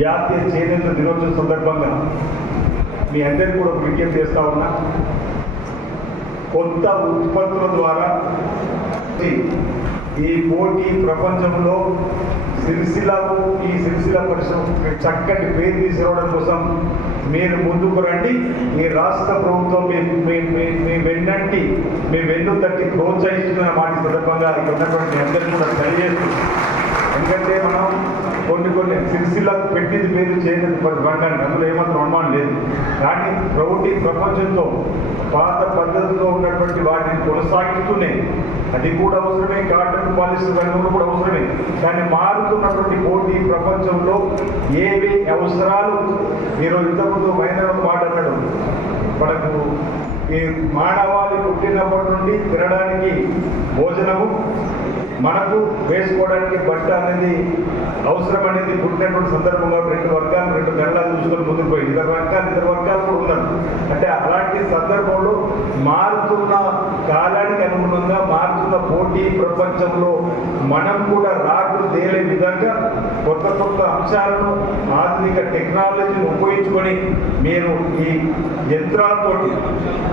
జాతీయ చేనేత దినోత్సవం సందర్భంగా మీ అందరికీ కూడా ఒక విజ్ఞప్తి చేస్తా ఉన్నా. కొత్త ఉత్పత్తుల ద్వారా ఈ పోటీ ప్రపంచంలో సిరిసిల్లకు ఈ సిరిసిల్ల పరిశ్రమ చక్కటి పేరు తీసుకురావడం కోసం మీరు ముందుకు రండి. ఈ రాష్ట్ర ప్రభుత్వం మీ మీ- మీ- వెన్నంటి మీ వెన్ను తట్టి ప్రోత్సహిస్తున్న మాట సందర్భంగా ఇక్కడ ఉన్నటువంటి మీ అందరికీ కూడా తెలియజేస్తుంది ఎందుకంటే మనం పెట్టింది పేరు చేయలేదు. బంగారు అందులో ఏమాత్రం అనుమానం లేదు. కానీ ప్రౌఢి ప్రపంచంతో పాత పద్ధతిలో ఉన్నటువంటి వాటిని కొనసాగిస్తూనే అది కూడా అవసరమే. కాటన్ పాలిస్టర్ రంగంలో కూడా అవసరమే. కానీ మారుతున్నటువంటి పోటీ ప్రపంచంలో ఏవి అవసరాలు? ఈరోజు ఇంతకుముందు మహేంద్ర మాట అన్నాడు. మనకు ఈ మానవాళి పుట్టినప్పటి నుండి తినడానికి భోజనము మనకు వేసుకోవడానికి బట్ట అనేది అవసరం అనేది పుట్టినటువంటి సందర్భంగా రెండు వర్గాలు రెండు గంటలు చూసుకొని ముందుకు పోయి ఇద్దరు వర్గాలు ఇద్దరు వర్గాలు కూడా ఉన్నారు. అంటే అలాంటి సందర్భంలో మారుతున్న కాలానికి అనుగుణంగా మారుతున్న పోటీ ప్రపంచంలో మనం కూడా రాకు తేలే విధంగా కొత్త కొత్త అంశాలను ఆధునిక టెక్నాలజీని ఉపయోగించుకొని మేము ఈ యంత్రాలతోటి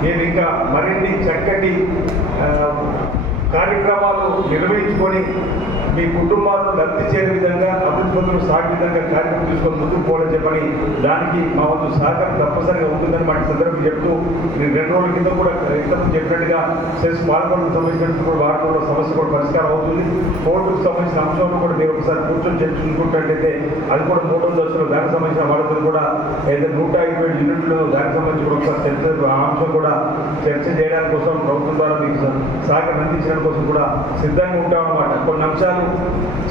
నేను ఇంకా మరిన్ని చక్కటి కార్యక్రమాలు నిర్వహించుకొని మీ కుటుంబాలను లబ్ధి చేరే విధంగా అభివృద్ధులు సాగే విధంగా కార్యక్రమం తీసుకొని ముందుకు పోవడం చెప్పని దానికి మా వంతు సహకారం తప్పనిసరిగా ఉంటుందని మాట సందర్భం చెప్తూ నేను రెండు రోజుల కింద కూడా ఇంతకు చెప్పినట్టుగా సెస్ పాల్గొనకు సంబంధించినట్టు కూడా వాటిలో సమస్య కూడా పరిష్కారం అవుతుంది. కోర్టుకు సంబంధించిన అంశాలను కూడా మీరు ఒకసారి కూర్చొని చర్చించుకుంటున్నట్టయితే అది కూడా మూడో దశలో దానికి సంబంధించిన వాడతలు కూడా ఏదైతే నూట ఇరవై యూనిట్లు దానికి సంబంధించి కూడా ఒకసారి చర్చ ఆ అంశం కూడా చర్చ చేయడానికి కోసం ప్రభుత్వం ద్వారా మీకు సహకారం అందించడం కోసం కూడా సిద్ధంగా ఉంటామన్నమాట. కొన్ని అంశాలు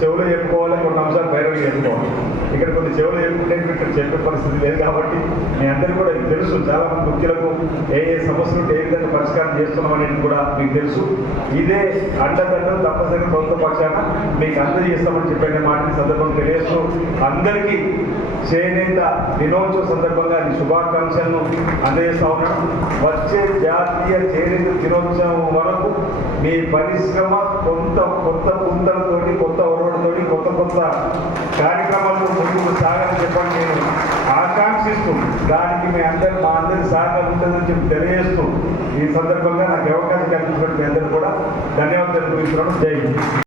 చెవులు చెప్పుకోవాలి కొన్ని అంశాలు బయటకు చెప్పుకోవాలి. ఇక్కడ కొన్ని చెవులు చెప్పుకుంటే ఇక్కడ చెప్పే పరిస్థితి లేదు కాబట్టి మీ అందరికీ కూడా తెలుసు. చాలా మంది ముఖ్యులకు ఏ ఏ సమస్యలు ఏ విధంగా పరిష్కారం చేస్తున్నాం అనేది కూడా మీకు తెలుసు. ఇదే అండదండలు తప్పనిసరిగా ప్రభుత్వ పక్షాన మీకు అందజేస్తామని చెప్పిన మాట సందర్భంగా తెలియజేస్తూ అందరికీ చేనేత దినోత్సవ సందర్భంగా ఈ శుభాకాంక్షలను అందజేస్తా ఉన్నాం వచ్చే జాతీయ చేనేత దినోత్సవం వరకు మీ పరిశ్రమ కొంత కొత్త పుంతలతోటి కొత్త ఒరవడితోటి కొత్త కొత్త కార్యక్రమాలతో ముందుకు సాగని చెప్పండి నేను ఆకాంక్షిస్తూ దానికి మీ అందరి మా అందరి సహకారం ఉంటుందని చెప్పి తెలియజేస్తూ ఈ సందర్భంగా నాకు అవకాశం కల్పించినట్టు మీ అందరూ కూడా ధన్యవాదాలు తెలుపుతున్నాను. జై